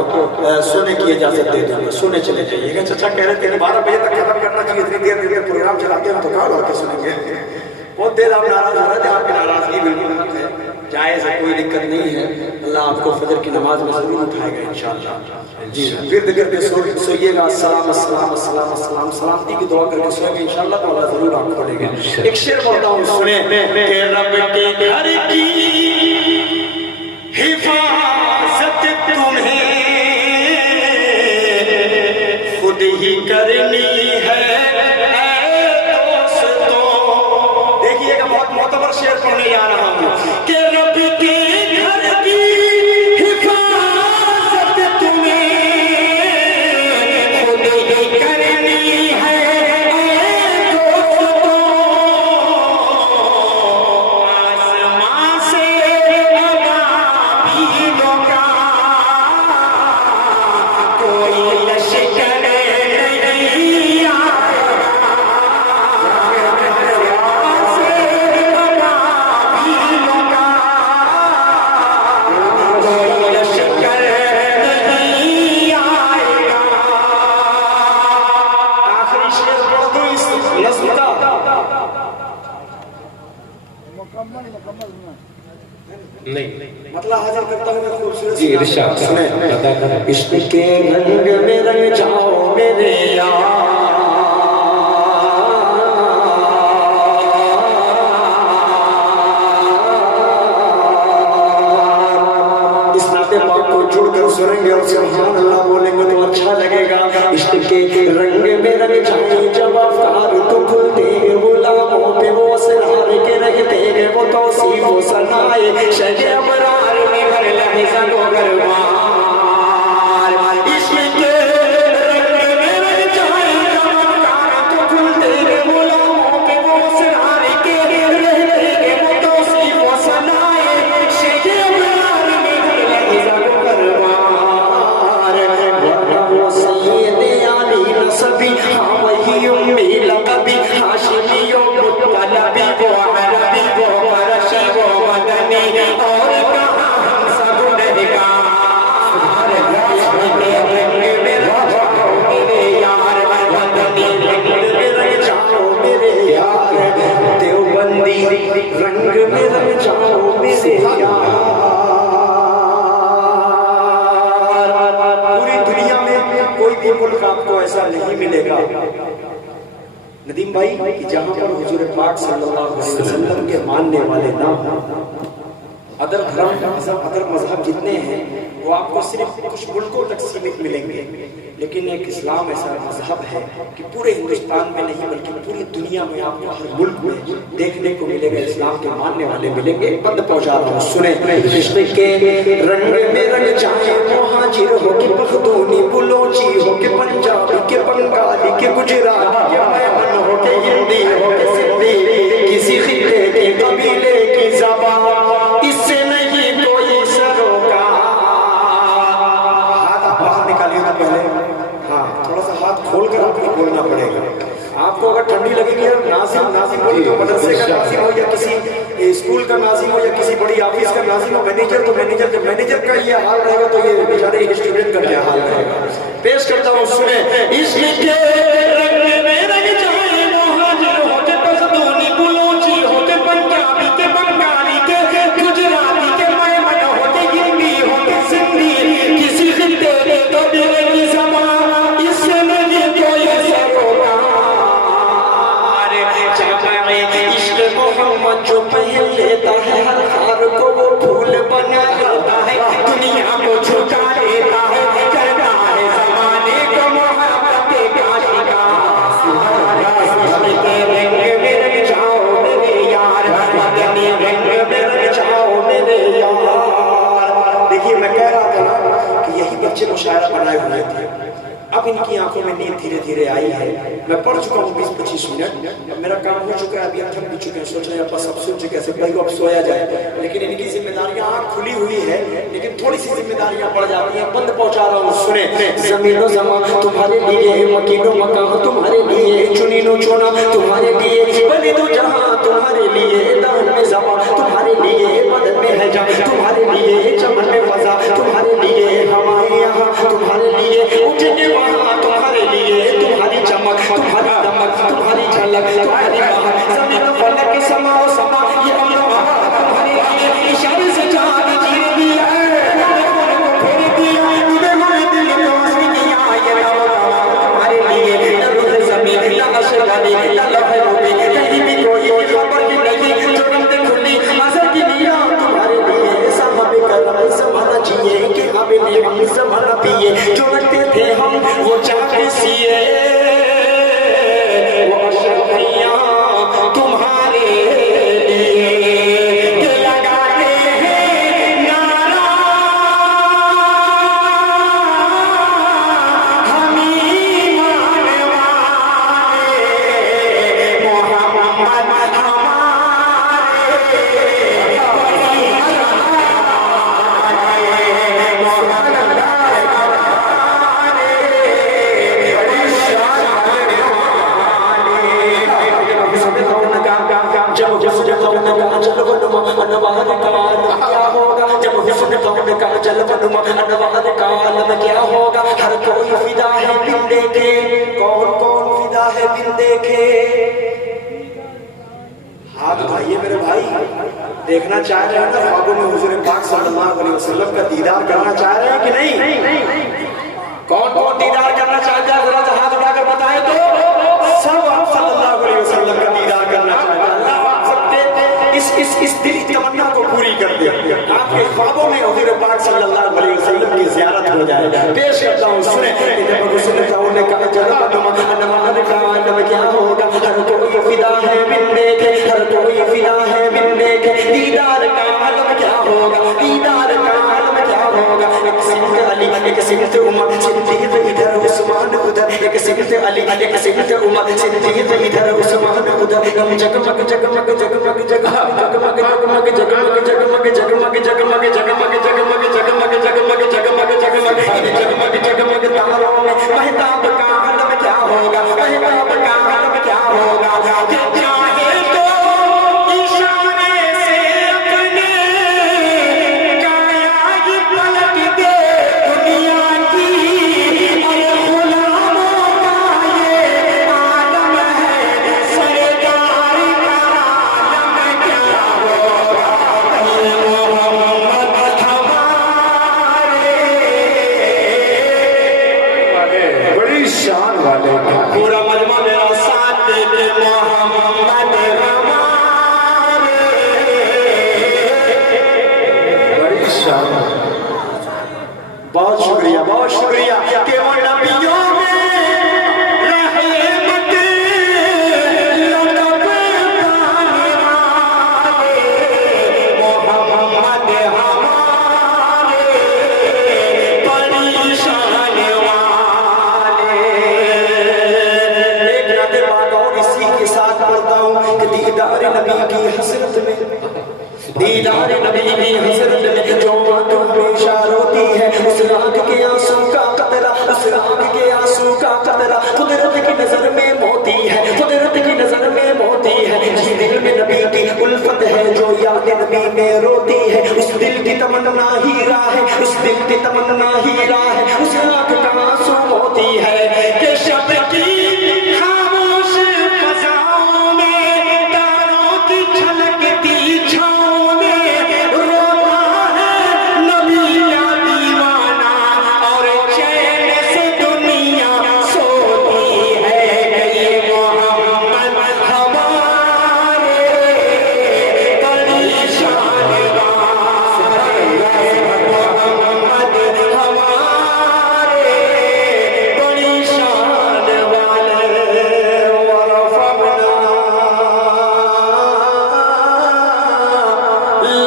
सोने की इजाजत दे दूंगा। सोने चले जाइएगा। चाचा कह रहे थे कि 12 बजे तक खत्म करना चाहिए, इतनी देर प्रोग्राम चलाते हैं तो कहाँ लौट के सुनेंगे। बहुत देर आप नाराज हो रहे थे, आपकी नाराजगी बिल्कुल जायज है, कोई दिक्कत नहीं है। अल्लाह आपको फजर की नमाज में जरूर उठाएगा इंशाअल्लाह। जी फिर करके सोइएगा। अस्सलाम अस्सलाम अस्सलाम अस्सलाम, सलामती की दुआ करके सोएंगे इंशाअल्लाह तो अल्लाह जरूर आपको पढ़ेगा। एक शेर बोलता हूँ, सुने। कि रब के घर की हिफाजत तुम्हें खुद ही करनी है दोस्तों। देखिएगा बहुत मोतबर शेर पढ़ने जा रहा हूँ कि रब के घर की हिफाजत तुम्हें खुद ही करनी है दोस्तों। आसमां से अबाबीलों का कोई लश्कर नहीं नहीं मतलब हाजिर करता हूँ मैं खूबसूरत जी इरशाद सुने अदा करें। इश्क के रंग में रंग जाओ मेरे यार, इस नाते पाक को जुड़कर सुनेंगे और सुभान अल्लाह बोलेंगे तो अच्छा लगेगा। इश्क के रंग में रंग जाए जब अफकार तो खुलते गुलामों पे वो असरार के रहते हैं वो तौसीफ वो सनाए शजे अबरार में कर लगे सनो गरबार। इश्क के रंग में रंग जाए जब अफकार तो खुलते गुलामों पे वो असरार के रहते हैं वो तौसीफ वो सनाए शजे अबरार में कर लगे सनो गरबार। रंग में रंग जाओ मेरे यार। पूरी दुनिया में कोई भी मुल्क आपको ऐसा नहीं मिलेगा नदीम भाई कि जहां पर हुजूर पाक सल्लल्लाहु अलैहि वसल्लम के मानने वाले ना हो। अदर धर्म अदर मजहब जितने हैं वो आपको सिर्फ कुछ मुल्कों तक सीमित मिलेंगे, लेकिन एक इस्लाम ऐसा मजहब है कि पूरे हिंदुस्तान में नहीं बल्कि पूरी दुनिया में आपको हर मुल्क में देखने को मिलेगा। इस्लाम के मानने वाले मिलेंगे। बंद पहुंचा रहा हूँ, सुने। कृष्ण के रंग में रंग जाए मुहाजिर हो के पख्तूनी बुलोची हो के पंजाबी के बंगाली के गुजराती के मेमन हो के हिंदी हो के सिंधी, किसी खिते के कबीले की ज़बान इससे नहीं कोई सरोकार। हाथ आप बाहर निकालिएगा पहले, हाँ थोड़ा सा हाथ खोल कर आपको बोलना पड़ेगा। आपको अगर ठंडी लगेगी नाजिम नाजिम बोली तो मदरसे का नाजिम हो या किसी स्कूल का नाजिम हो या किसी बड़ी ऑफिस का नाजिम हो, मैनेजर तो मैनेजर, जब मैनेजर का ये हाल रहेगा तो ये बेचारे स्टूडेंट का क्या हाल रहेगा। पेश करता हूँ, सुने। इसके रंग में रंग जाए मुहाजिर हो के पख्तूनी बुलोची हो के पंजाबी के बंगाली के गुजराती के मेमन हो के हिंदी हो के सिंधी, किसी खिते के कबीले की ज़बान इससे नहीं कोई सरोकार। इश्क मोहम्मद जो पहन लेता है हर हार को वो फूल बना लेता है, दुनिया को झुका देता है, करता है ज़माने को मोहब्बत का शिकार। रंग में रंग जाओ मेरे यार, मदनी रंग में रंग जाओ मेरे यार। देखिए मैं कह रहा था ना कि यही बच्चे मुशायरा बनाए हुए थे, अब इनकी आंखों में नींद धीरे धीरे आई है। मैं पढ़ चुका हूँ 20-25 मिनट, अब मेरा काम हो चुका है, अभी अब थक भी चुके हैं, सोच रहे हैं बस अब सुन चुके हैं भाई को अब सोया जाए, लेकिन इनकी जिम्मेदारियां आंख खुली हुई है लेकिन थोड़ी सी जिम्मेदारियां बढ़ जाती हैं। बंद पहुंचा रहा हूँ, सुने। जमीनो ज़मान तुम्हारे लिए, मकीनो मकान तुम्हारे लिए, चुनीनो चुना तुम्हारे लिए, बने तो जहां तुम्हारे लिए, दान में ज़मान तुम्हारे लिए, बदन में है जान तुम्हारे लिए, चमन में फजा तुम्हारे लिए, हमारे यहाँ तुम्हारे लिए, उठने वहाँ तुम्हारे लिए, तुम्हारी चमक तुम्हारी दमक तुम्हारी झलक तुम्हारी महक, ज़मीन फलक के समाओ समा ये अमर वहाँ तुम्हारे लिए, इशारे से चाँद चीर दिया फेर दिया, उधर हमें दिल दोस्ती किया, ये तुम्हारे लिए, न रुद ज़मीन न अशगानी न लम्हे रूबी, कहीं भी कोई खबर नहीं जो रंग खुली मज़र की दिया तुम्हारे लिए। साहब करम ज़माना जिए कि हमें हम ज़माना पिए, जो रखते थे हम वो चाहते सिए, वो अशकियाँ तुम्हारे लिए लगाते हैं नारा, हम ईमान वाले मोहम्मद क्या होगा, हर कोई फिदा है बिन देखे। कौन कौन फिदा है बिन देखे? हाथ उठाइए मेरे भाई, देखना चाह रहे हैं ना ख्वाबों में हुजूर पाक सल्लल्लाहु अलैहि वसल्लम का दीदार करना चाह रहे हैं कि नहीं? कौन कौन दीदार करना चाहते हैं जरा हाथ उठाकर बताए तो। सब आप सल्लल्लाहु अलैहि वसल्लम का दीदार करना चाहते हैं। अल्लाह आप सबके इस दिल की तमन्ना को पूरी कर दे, आपके ख्वाबों में हुजूर पाक सल्लल्लाहु अलैहि वसल्लम की ज़ियारत हो जाए। पेश करता हूँ, सुने। ने कहा क्या होगा, हर कोई फिदा है बिन देखे, हर कोई फिदा है बिन देखे, दीदार का आलम क्या होगा, दीदार का आलम क्या होगा। एक सिमत अली एक सिमत उमर, सिद्दीक़ इधर उस्मान उधर, एक सिमत अली एक सिमत उमर, सिद्दीक़ इधर उस्मान उधर, हम जगमग जगमग जगमग जगमग जगमग जगमग जगमग जगमग जगमग जगमग जगमग जगमग जगमग जगमग जगमग जगमग जगमग जगमग तारों में महताब का आलम क्या होगा, महताब का आलम क्या होगा। चाहे तो इशारे से अपने काया ही पलट दे दुनिया की, और गुलामों का ये आलम है, सरकार का आलम क्या दीदार नबी की हसरत में जो आंख हमेशा रोती है, उस आंख के आंसू का कतरा, उस आंख के आंसू का कतरा कुदरत की नजर में मोती है, कुदरत की नजर में मोती है। जिस दिल में नबी की उल्फत है, जो याद नबी में रोती है, उस दिल की तमन्ना हीरा है, उस दिल की तमन्ना हीरा है, उस आंख का आंसू मोती है कि शब की खामोश फजाओं में तारों की छलकती छाओं में रोता है नबी का दीवाना और चैन से दुनिया सोती है कि ये मोहम्मद हमारे बड़ी शान वाले, मोहम्मद हमारे बड़ी शान वाले। वरफ़अना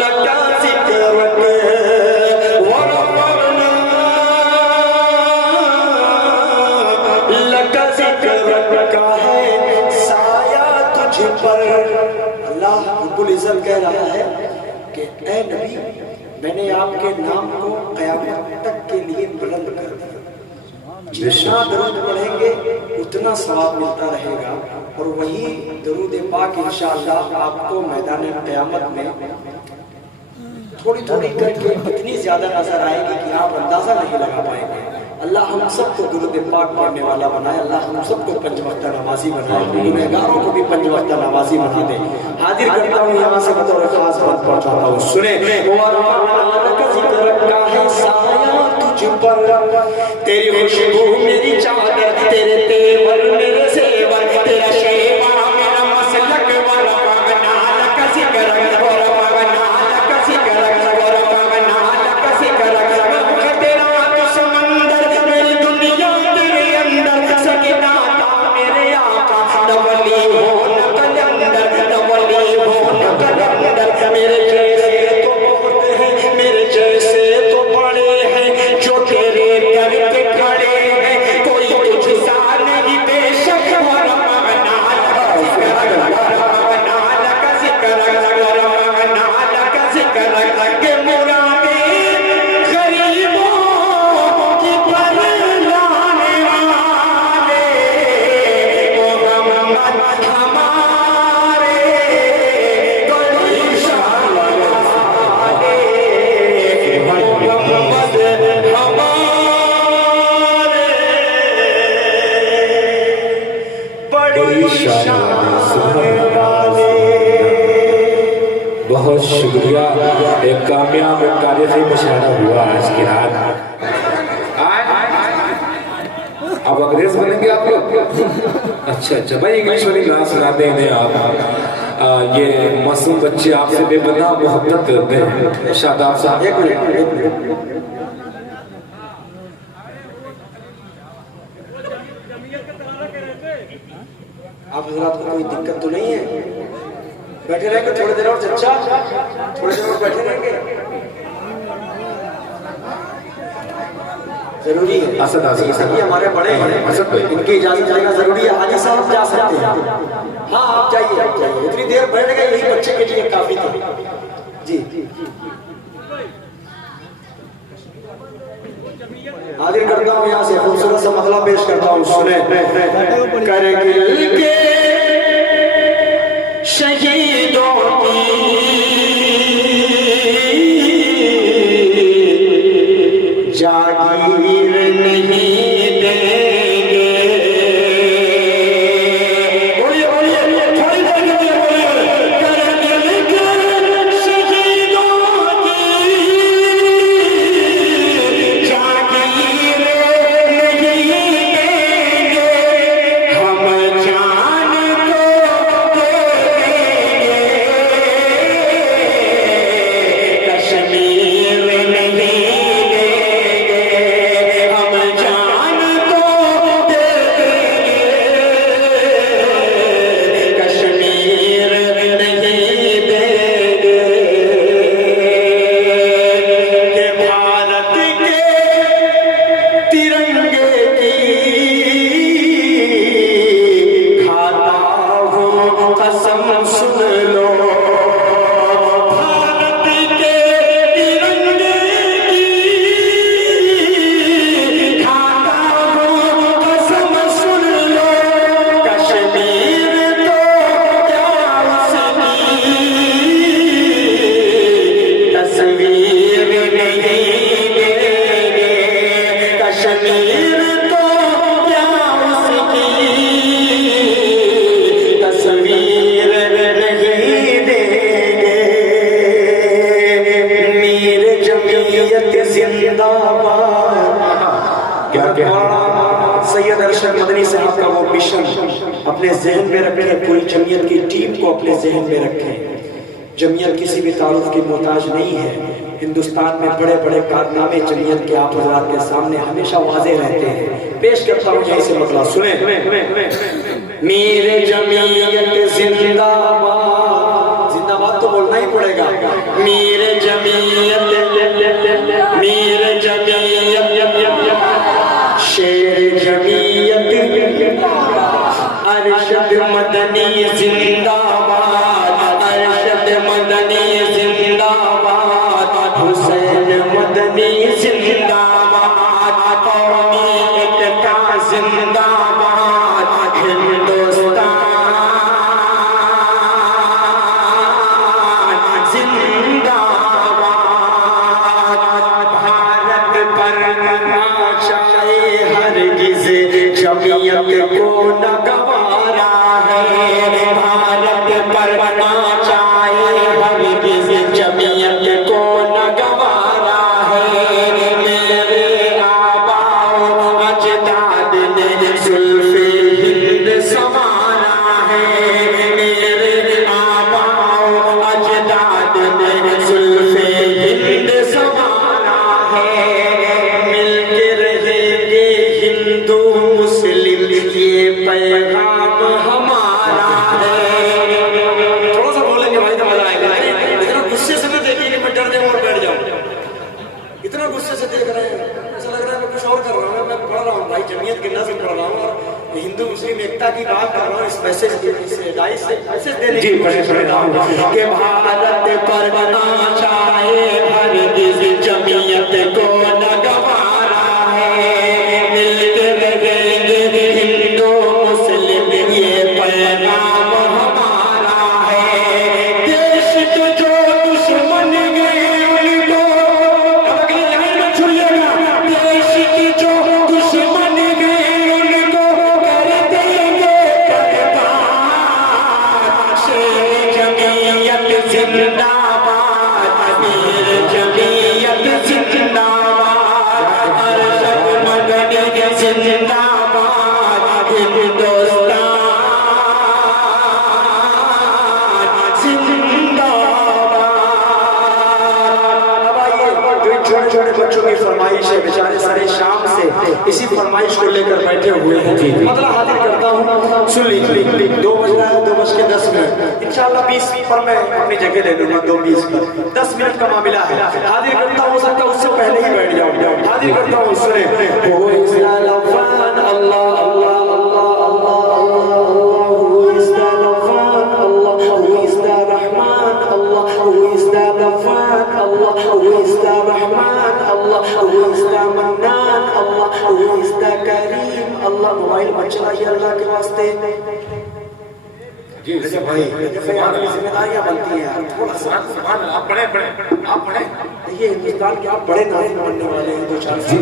लका ज़िक्रक, वरफ़अना लका ज़िक्रक का है साया तुझ पर। अल्लाह रब्बुल इज़्ज़त कह रहा है कि ऐ नबी, मैंने आपके नाम को क़यामत तक के लिए बुलंद कर दिया। जितना दरूद पढ़ेंगे उतना सवाब मिलता रहेगा, और वही दरूद पाक इंशाअल्लाह आपको मैदान क़यामत में थोड़ी थोड़ी करके इतनी ज्यादा नजर आएगी कि आप अंदाजा नहीं लगा पाएंगे। अल्लाह हम सबको दुरूद पाक पढ़ने वाला बनाए, अल्लाह हम सबको पंज वक्त नमाजी बनाए, गुनहगारों को भी पंज वक्त नमाजी बना दे। हाजिर करता हूँ यहाँ से बतौर खास बात पहुँचाता हूँ, सुने। का है साया तुझ पर, तेरी खुशबू मेरी चादर, तेरे तेवर मेरे सेवर, तेरा शेवा मेरा मसलक, वरफ़अना लका ज़िक्रक, वरफ़अना लका ज़िक्रक, वरफ़अना लका ज़िक्रक। तेरा तो समंदर मेरी दुनिया तेरे अंदर, सकीना था मेरे आका, न वली हो न कलंदर, न वली हो न कलंदर। मेरे जैसे तो बहुत हैं, मेरे जैसे तो बड़े हैं, जो तेरे दर पे खड़े हैं, कोई तुझसा नहीं बेशक। वरफ़अना लका ज़िक्रक, वरफ़अना लका ज़िक्रक, के मुरादे गरीबों की परलाने वाले, मोहम्मद हमारे बड़ी शान वाले, मोहम्मद हमारे बड़ी शान वाले। बहुत शुक्रिया। एक कामयाब तारीखी मुशायरा हुआ आज की रात। अब अंग्रेज बनेंगे आप लोग? अच्छा भाई, इंग्लिश वाली गाना सुना दें इन्हें आप। ये मासूम बच्चे आपसे बेपनाह मोहब्बत करते हैं। शादाब साहब, एक मिनट। आप हजरात को कोई दिक्कत तो नहीं है? बैठे रहेंगे थोड़ी देर और चचा, थोड़ी देर और बैठे रहेंगे, जरूरी है। असद ये सभी हमारे बड़े हैं, इनकी इजाजत लेना जरूरी है। हाजी साहब जा सकते हैं। हाँ आप जाइए, आप जाइए, इतनी देर बैठ गए, यही बच्चे के लिए काफी था। जी हाजिर करता हूँ यहाँ से खूबसूरत सा मतला पेश करता हूँ, सुने। करगिल के शहीदों की जागीर नहीं देंगे। बोलिए बोलिए, थोड़ी देर के लिए बोलिए। करगिल के शहीदों की जागीर नहीं देंगे, हम जान को दे देंगे। अरशद मदनी साहब का वो मिशन अपने जहन में रखें, पूरी जमीयत की टीम को अपने जहन में रखें। जमीयत किसी भी तारुफ की मोहताज नहीं है। हिंदुस्तान में बड़े बड़े कारनामे जमीयत के आप हज़रात के सामने हमेशा वाज़े रहते हैं। पेश करता हूँ यहीं से मतला सुने। मेरे जमीयत जिंदाबाद, जिंदाबाद तो बोलना ही पड़ेगा। मेरे जमीयत शेर जमीयत अरशद मदनी जिंदाबाद, अरशद मदनी जिंदाबाद, हुसैन मदनी जिंदाबाद, कौमी एकता जिंदाबाद, हिंदुस्तान जिंदाबाद। भारत पर नाचाए हरगिज़ जमीयत को न गवारा है। भारत पर नाचाए हरगिज़ जमीयत को न गवारा है। मेरे आबाओ अजदाद ने जुल्फ़े हिंद संवारा है। मेरे आबाओ अजदाद ने जुल्फ़े हिंद संवारा है। मिलके रहेंगे हिंदू मुस्लिम ये पैगाम हमारा है। थोड़ा सा बोलेंगे भाई तो मजा आएगा। इतना गुस्से से ना देखिए कि मैं डर जाऊं और बैठ जाऊं। इतना गुस्से से देख रहे हैं, ऐसा लग रहा है मैं कुछ और कर रहा हूँ। मैं पढ़ रहा हूँ भाई, जमीयत के नज़्म पढ़ रहा हूँ और हिंदू मुस्लिम एकता की बात कर रहा हूँ। इस मैसेज मैसेज देने की कोशिश कर रहा हूँ कि भारत पर नाचाए हरगिज़ जमीयत को न गवारा है। मिलके रहेंगे हिंदू मुस्लिम ये पैगाम हमारा है। देश के जो दुश्मन गए उनको, अब अगली लाइन में छुड़िएगा, देश की जो दुश्मन गए उनको कर देंगे बर्बाद। शेर जमीयत जिंदाबाद, अमीर जमीयत जिंदाबाद, अरशद मदनी जिंदाबाद, हिंदुस्तान जिंदाबाद। अब आइए, छोटे छोटे बच्चों की फरमाइश है, बेचारे सारे शाम से इसी फरमाइश को लेकर बैठे हुए हैं। मतलब हाजिर करता हूँ, सुन लीजिए। 2 बज रहा है, 2:10 इंशाल्लाह 20 पर मैं अपनी जगह ले लूंगा। 2:20 पर 10 मिनट का मामला है। हाजिर करता हो सकता है उससे पहले ही बैठ जाऊँ। हाजिर करता हूँ, सुने। Who is the Lafan? Allah, Allah, Allah, Allah, Allah, Allah. Who is the Lafan? Allah. Who is the Rahman? Allah. Who is the Lafan? Allah. Who is the Rahman? Allah. Who is the Mannan? Allah. Who is the Kareem? Allah. Mobile मत चलाइए अल्लाह के वास्ते। जी भाई जिम्मेदारियां बनती हैं। थोड़ा सा आप पढ़े आप पढ़े। देखिए हिंदुस्तान के आप बड़े नाज़िम बनने वाले हैं 2-4 साल।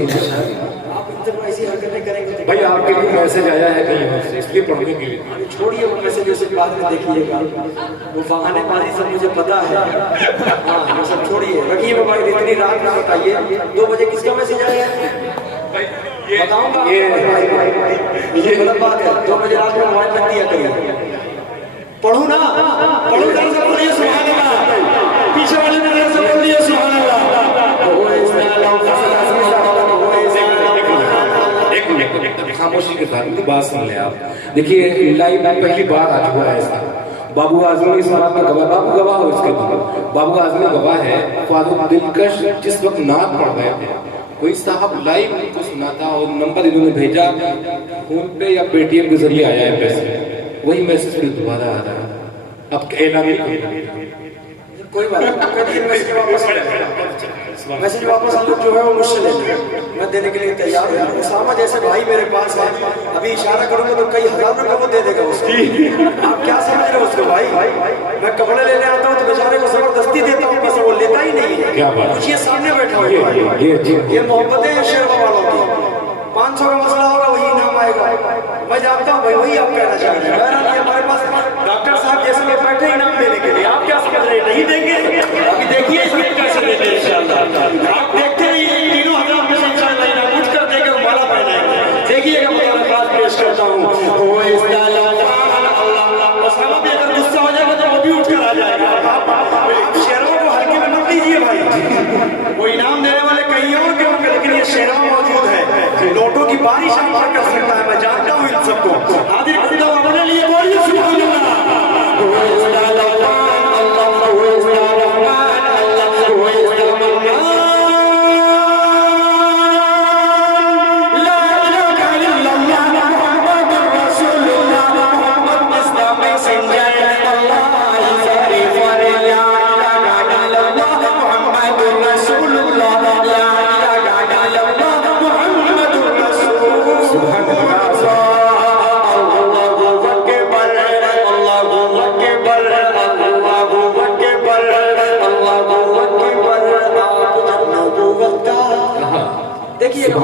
आप इतना ऐसी हरकतें करेंगे तो भाई आपके लिए मैसेज आया है कहीं से, इसलिए पढ़ने के लिए। छोड़िए वो मैसेज, उसे बाद में देखिएगा। वो बहानेबाजी सब मुझे पता है। हाँ वो सब छोड़िए, रखिए मोबाइल। इतनी रात ना बताइए। 2 बजे किसका मैसेज आया है बताऊंगा। ये गलत बात है। 2 बजे रात में मोबाइल रख दिया करिए। पढ़ू ना, पढ़ू जरा से बोलिए सुभान अल्लाह। पीछे वाले ने जरा से बोलिए सुभान अल्लाह। खामोशी के साथ बात सुन ले आप। देखिए लाइव पहली बार आज हुआ है ऐसा। बाबू आजमी इस बात का गवाह, बाबू गवाह हो इसके लिए। बाबू आजमी गवाह है। फारूक दिलकश जिस वक्त नात पढ़ रहे थे, कोई साहब लाइव को सुनाता और नंबर इन्होंने भेजा फोन पे या पेटीएम के जरिए आया है पैसे, वही मैसेज फिर दोबारा आ रहा है। अब ऐलान कोई बात नहीं, मैसेज वापस हम लोग जो है वो मुझसे लेंगे। मैं देने के लिए तैयार हूँ। उसामा जैसे भाई मेरे पास है, अभी इशारा करूंगा तो कई हजार रुपए वो दे देगा उसको। आप क्या समझ रहे हो उसको? भाई मैं कपड़े लेने आता हूँ तो बेचारे को जबरदस्ती देता हूँ, बस वो लेता ही नहीं है। क्या बात? कुछ ये सामने बैठा हुआ है, ये मोहब्बतें हैं शेरवा वालों की। 500 का मसला होगा वही इनाम आएगा। मैं जानता हूँ भाई, वही आप कहना चाह रहे हैं। हमारे पास डॉक्टर साहब जैसे लोग बैठे इनाम देने के लिए, आप क्या समझ रहे हैं? नहीं देंगे। अभी देखिए इसमें कैसे देते हैं इंशाल्लाह। आप देखते ही 3,000 में से इंशाल्लाह इनाम उठ कर देकर माला पहनाएंगे। देखिएगा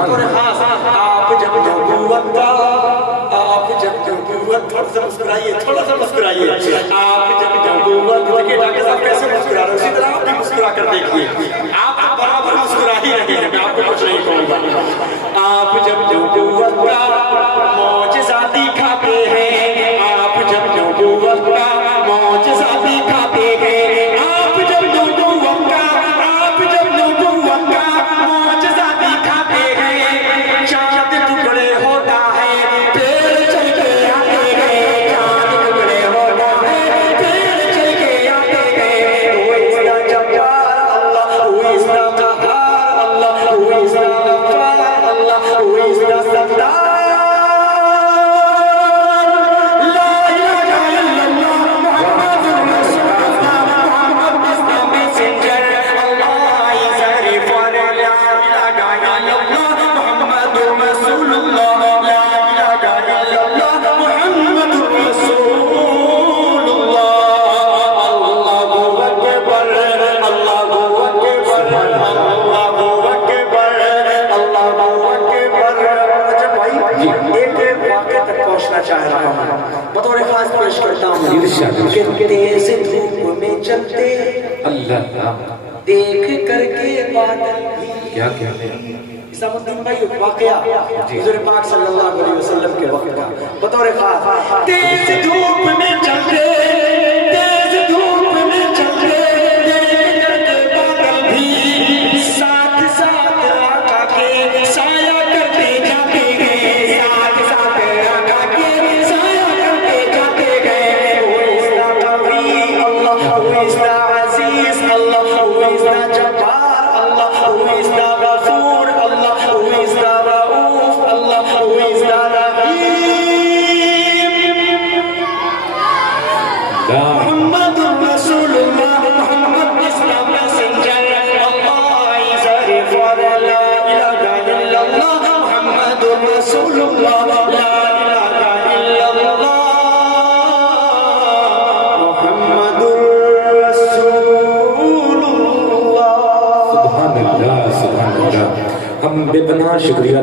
बतौर खास आप जब नबूवत का थोड़ा सा मुस्कुराइए, थोड़ा सा मुस्कुराइए। आप जब नबूवत, देखिए डॉक्टर साहब कैसे मुस्कुरा रहे हैं, उसी तरह आप भी मुस्कुरा कर देखिए। आप तो बराबर मुस्कुरा ही रहे हैं, मैं आपको कुछ नहीं कहूँगा। आप जब नबूवत का मौजज़ा दिखाते हैं, आप जब नबूवत का मौजज़ा दिखाते हैं, आप जब नबूवत का मौजज़ा दिखाते हैं, चाँद टुकड़े होता है, पेड़ चल के आते हैं, चाँद टुकड़े होता है, पेड़ चल के आते हैं। Who is the Jabbar Allah? Who is the Qahhar Allah? Who is the Ghaffar Allah? Who is the Sattar? La ilaha illallah, Muhammadur Rasulullah, Muhammad is the messenger. Allah is a referee. La ilaha illallah, Muhammadur Rasulullah, La ilaha illallah, Muhammadur Rasulullah. Allahu Akbar, Allahu Akbar, Allahu Akbar, Allahu Akbar। अच्छा भाई, एक वाक़या तक पहुँचना चाह रहा हूँ, बतौर खास पेश करता हूँ कि तेज धूप में चलते अल्लाह देख करके बादल भी। क्या क्या इस्लामुद्दीन भाई वाक़या हुज़ूर पाक सल्लल्लाहु अलैहि वसल्लम के वक्त का, बतौर खास तेज धूप में चलते, तेज धूप में चलते देख करके बादल भी साथ साथ आका के साया करते जाते गए, साथ साथ आका के साया करते जाते गए। Who is the Qawi Allah? Who is the Aziz Allah? Who is the Jabbar Allah? Who is the Ghafoor Allah? Who is the Rauf Allah? Who is the Rahim? Muhammadur Rasulullah, Muhammad is the messenger. Allah is a referee. La ilaha illallah, Muhammadur Rasulullah, La ilaha illallah, Muhammadur Rasulullah। सुभान अल्लाह, सुभान अल्लाह। हम बेपनाह शुक्रिया